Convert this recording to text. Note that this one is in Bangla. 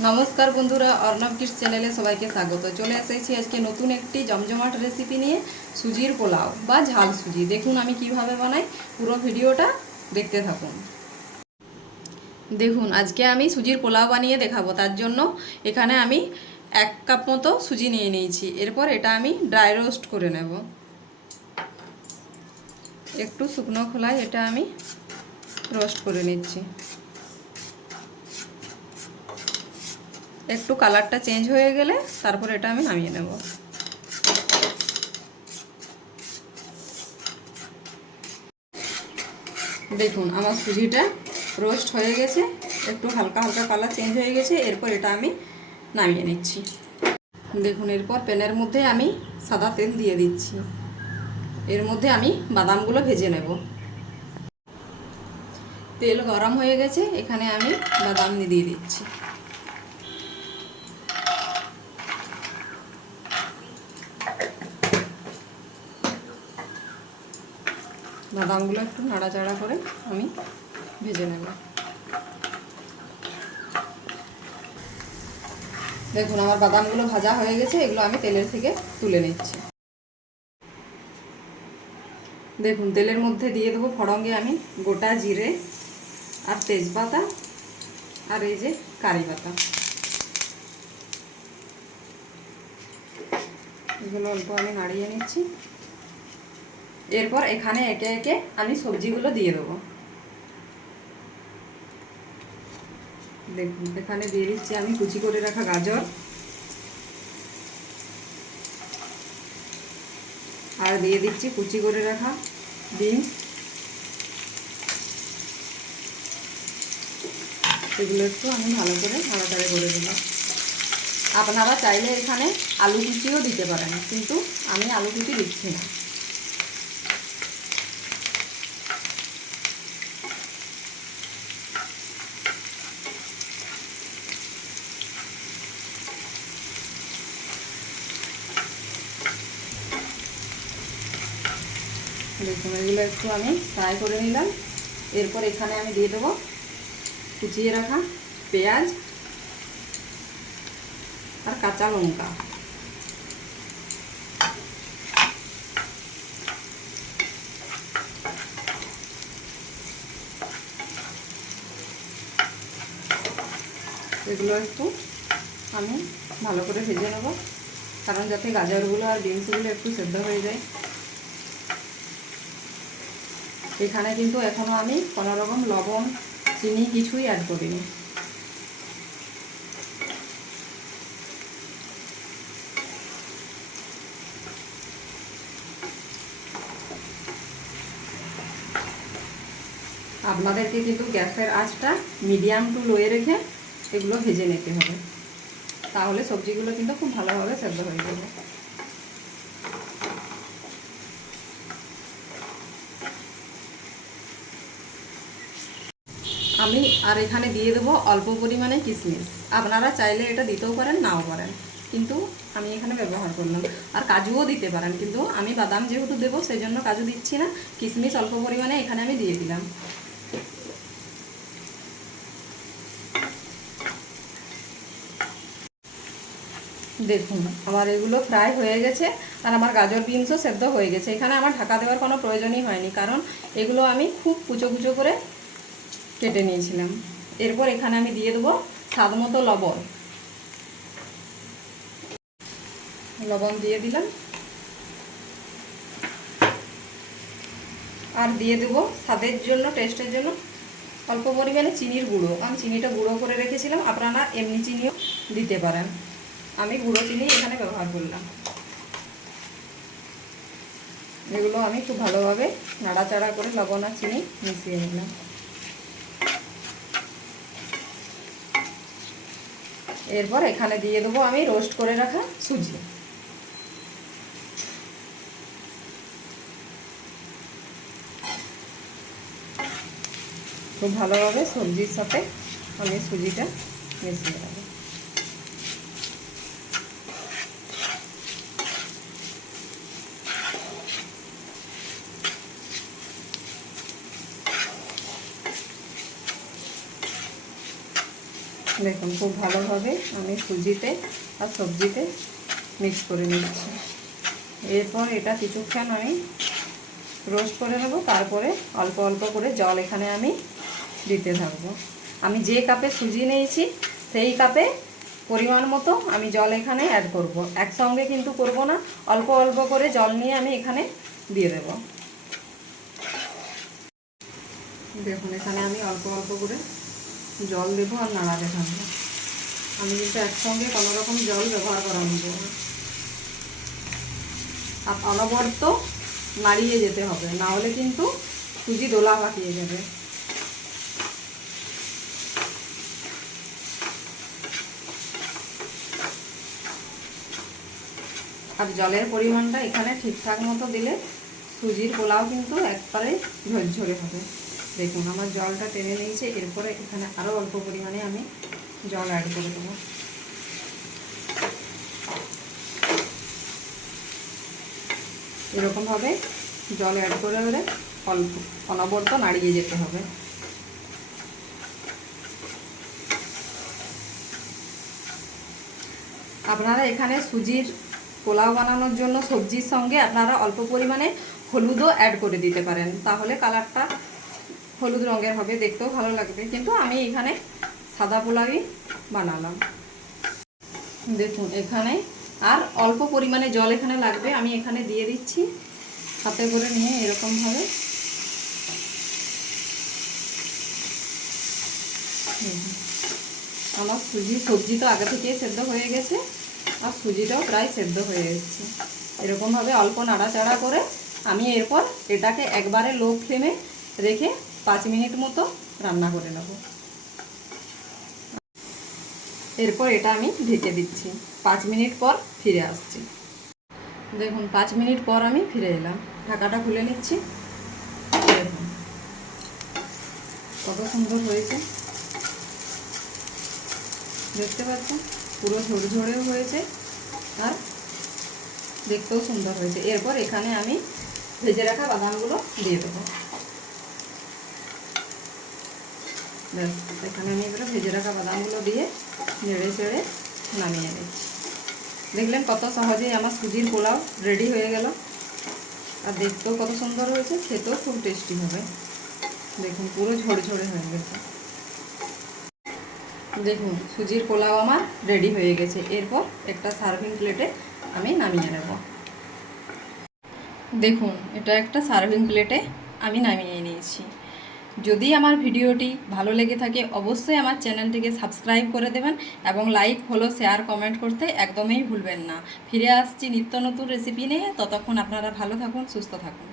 नमस्कार बंधुरा अर्णव किड्स चैनले सबाइके स्वागत। चले एसेছি आज के नतून एक जमजमाट रेसिपि निये सुजिर पोलाव बा झाल सुजी। देखुन आमी किभाबे बानाई, पुरो भिडियोटा देखते थाकुन। देखुन आज के आमी सुजिर पोलाव बानिये देखाबो। तार जोन्नो एखाने आमी 1 कप मतो सुजी निये निয়েছি। एरपर एटा आमी ड्राई रोस्ट करे नेब। एकटू शुकनो खोलाय एटा आमी रोस्ट करे निচ্ছি। একটু কালারটা চেঞ্জ হয়ে গেলে তারপর এটা আমি নামিয়ে নেব। দেখুন আমার সুজিটা রোস্ট হয়ে গেছে, একটু হালকা হালকা কালার চেঞ্জ হয়ে গেছে। এরপর এটা আমি নামিয়ে নিচ্ছি। দেখুন এরপর প্যানের মধ্যে আমি সাদা তেল দিয়ে দিচ্ছি। এর মধ্যে আমি বাদামগুলো ভেজে নেব। তেল গরম হয়ে গেছে, এখানে আমি বাদাম দিয়ে দিচ্ছি। বাদামগুলো একটু নাড়াচাড়া করে আমি ভেজে নেব। দেখুন আমার বাদামগুলো ভাজা হয়ে গেছে, এগুলো আমি তেলের থেকে তুলে নিচ্ছি। দেখুন তেলের মধ্যে দিয়ে দেবো ফড়ঙ্গে আমি গোটা জিরে আর তেজপাতা আর এই যে কারি পাতা, এগুলো অল্প আমি নাড়িয়ে নিচ্ছি। এরপর এখানে একে একে আমি সবজিগুলো দিয়ে দেবো। দেখুন এখানে দিয়ে দিচ্ছি আমি কুচি করে রাখা গাজর, আর দিয়ে দিচ্ছি কুচি করে রাখা বিনস। এগুলো একটু আমি ভালো করে নাড়াচাড়া করে দিলাম। আপনারা চাইলে এখানে আলু কুচিও দিতে পারেন, কিন্তু আমি আলু কুচি দিচ্ছি না। দেখুন এগুলো একটু আমি ফ্রাই করে নিলাম। এরপর এখানে আমি দিয়ে দেবো কুচিয়ে রাখা পেঁয়াজ আর কাঁচা লঙ্কা। এগুলো একটু আমি ভালো করে ভেজে নেব, কারণ যাতে গাজরগুলো আর বিনসগুলো একটু সেদ্ধ হয়ে যায়। এখানে কিন্তু এখনো আমি কোনো রকম লবণ চিনি কিছুই অ্যাড করিনি। আপনাদেরকে কিন্তু গ্যাসের আঁচটা মিডিয়াম টু লোয়ে রেখে এগুলো ভেজে নিতে হবে, তাহলে সবজিগুলো কিন্তু খুব ভালোভাবে সেদ্ধ হয়ে যাবে। আমি আর এখানে দিয়ে দেবো অল্প পরিমাণে কিশমিশ। আপনারা চাইলে এটা দিতেও পারেন নাও পারেন, কিন্তু আমি এখানে ব্যবহার করলাম। আর কাজুও দিতে পারেন, কিন্তু আমি বাদাম যেহেতু দেবো সেই জন্য কাজু দিচ্ছি না। কিশমিশ অল্প পরিমাণে এখানে আমি দিয়ে দিলাম। দেখুন আমার এগুলো ফ্রাই হয়ে গেছে, আর আমার গাজর বিনসও সেদ্ধ হয়ে গেছে। এখানে আমার ঢাকা দেওয়ার কোনো প্রয়োজনই হয়নি, কারণ এগুলো আমি খুব কুচো কুচো করে কেটে নিয়েছিলাম। এরপর এখানে আমি দিয়ে দেবো স্বাদ মতো লবণ। লবণ দিয়ে দিলাম, আর দিয়ে দেবো স্বাদের জন্য, টেস্টের জন্য অল্প পরিমাণে চিনির গুঁড়ো। আমি চিনিটা গুঁড়ো করে রেখেছিলাম, আপনারা এমনি চিনিও দিতে পারেন। আমি গুঁড়ো চিনি এখানে ব্যবহার করলাম। এগুলো আমি খুব ভালোভাবে নাড়াচাড়া করে লবণ আর চিনি মিশিয়ে নিলাম। এরপর এখানে দিয়ে দেবো আমি রোস্ট করে রাখা সুজি। খুব ভালোভাবে সবজির সাথে আমি সুজিটা মিশিয়ে দেবো। দেখুন খুব ভালোভাবে আমি সুজিতে আর সবজিতে মিক্স করে নিচ্ছি। এরপর এটা কিছুক্ষণ আমি রোস্ট করে নেব, তারপরে অল্প অল্প করে জল এখানে আমি দিতে থাকবো। আমি যে কাপে সুজি নিয়েছি সেই কাপে পরিমাণ মতো আমি জল এখানে অ্যাড করব। একসঙ্গে কিন্তু করব না, অল্প অল্প করে জল নিয়ে আমি এখানে দিয়ে দেব। দেখুন এখানে আমি অল্প অল্প করে জল দেবো আর নাড়াতে থাকবো। আমি কিন্তু একসঙ্গে কোনো রকম জল ব্যবহার করা নেব না। আর অনবরত নাড়িয়ে যেতে হবে, না হলে কিন্তু সুজি দোলা পাকিয়ে যাবে। আর জলের পরিমাণটা এখানে ঠিকঠাক মতো দিলে সুজির পোলাও কিন্তু একবারে ঝরঝরে হবে। দেখুন আমার জলটা টেনে নিয়েছে। এরপরে এখানে আরও অল্প পরিমাণে আমি জল অ্যাড করে দেবো। এরকমভাবে জল অ্যাড করে অল্প অনবরত নাড়িয়ে যেতে হবে। আপনারা এখানে সুজির পোলাও বানানোর জন্য সবজির সঙ্গে আপনারা অল্প পরিমাণে হলুদও অ্যাড করে দিতে পারেন, তাহলে কালারটা হলুদ রঙের হবে, দেখতেও ভালো লাগবে। কিন্তু আমি এখানে সাদা পোলাওই বানালাম। দেখুন এখানে আর অল্প পরিমাণে জল এখানে লাগবে, আমি এখানে দিয়ে দিচ্ছি। হাতে করে নিয়ে এরকমভাবে আমার সবজি তো আগে থেকেই সেদ্ধ হয়ে গেছে, আর সুজিটাও প্রায় সেদ্ধ হয়ে গেছে। এরকমভাবে অল্প নাড়াচাড়া করে আমি এরপর এটাকে একবারে লো ফ্লেমে রেখে 5 মিনিট মতো রান্না করে নেব। এরপর এটা আমি ঢেকে দিচ্ছি। 5 মিনিট পর ফিরে আসছি। দেখুন 5 মিনিট পর আমি ফিরে এলাম। ঢাকাটা খুলে নিচ্ছি। দেখুন কত সুন্দর হয়েছে, দেখতে পাচ্ছেন পুরো ঝরঝরেও হয়েছে আর দেখতেও সুন্দর হয়েছে। এরপর এখানে আমি ভেজে রাখা বাদামগুলো দিয়ে দেবো। ব্যাস এখানে আমি এবারে ভেজে রাখা বাদামগুলো দিয়ে নেড়ে চেড়ে নামিয়ে নিচ্ছি। দেখলেন কত সহজেই আমার সুজির পোলাও রেডি হয়ে গেল। আর দেখতেও কত সুন্দর হয়েছে, খেতেও খুব টেস্টি হবে। দেখুন পুরো ঝরঝরে হয়ে গেছে। দেখুন সুজির পোলাও আমার রেডি হয়ে গেছে। এরপর একটা সার্ভিং প্লেটে আমি নামিয়ে নেব। দেখুন এটা একটা সার্ভিং প্লেটে আমি নামিয়ে নিয়েছি। যদি আমার ভিডিওটি ভালো লেগে থাকে অবশ্যই আমার চ্যানেলটিকে সাবস্ক্রাইব করে দেবেন এবং লাইক ফলো শেয়ার কমেন্ট করতে একদমই ভুলবেন না। ফিরে আসছি নিত্য নতুন রেসিপি নিয়ে। ততক্ষণ আপনারা ভালো থাকুন, সুস্থ থাকুন।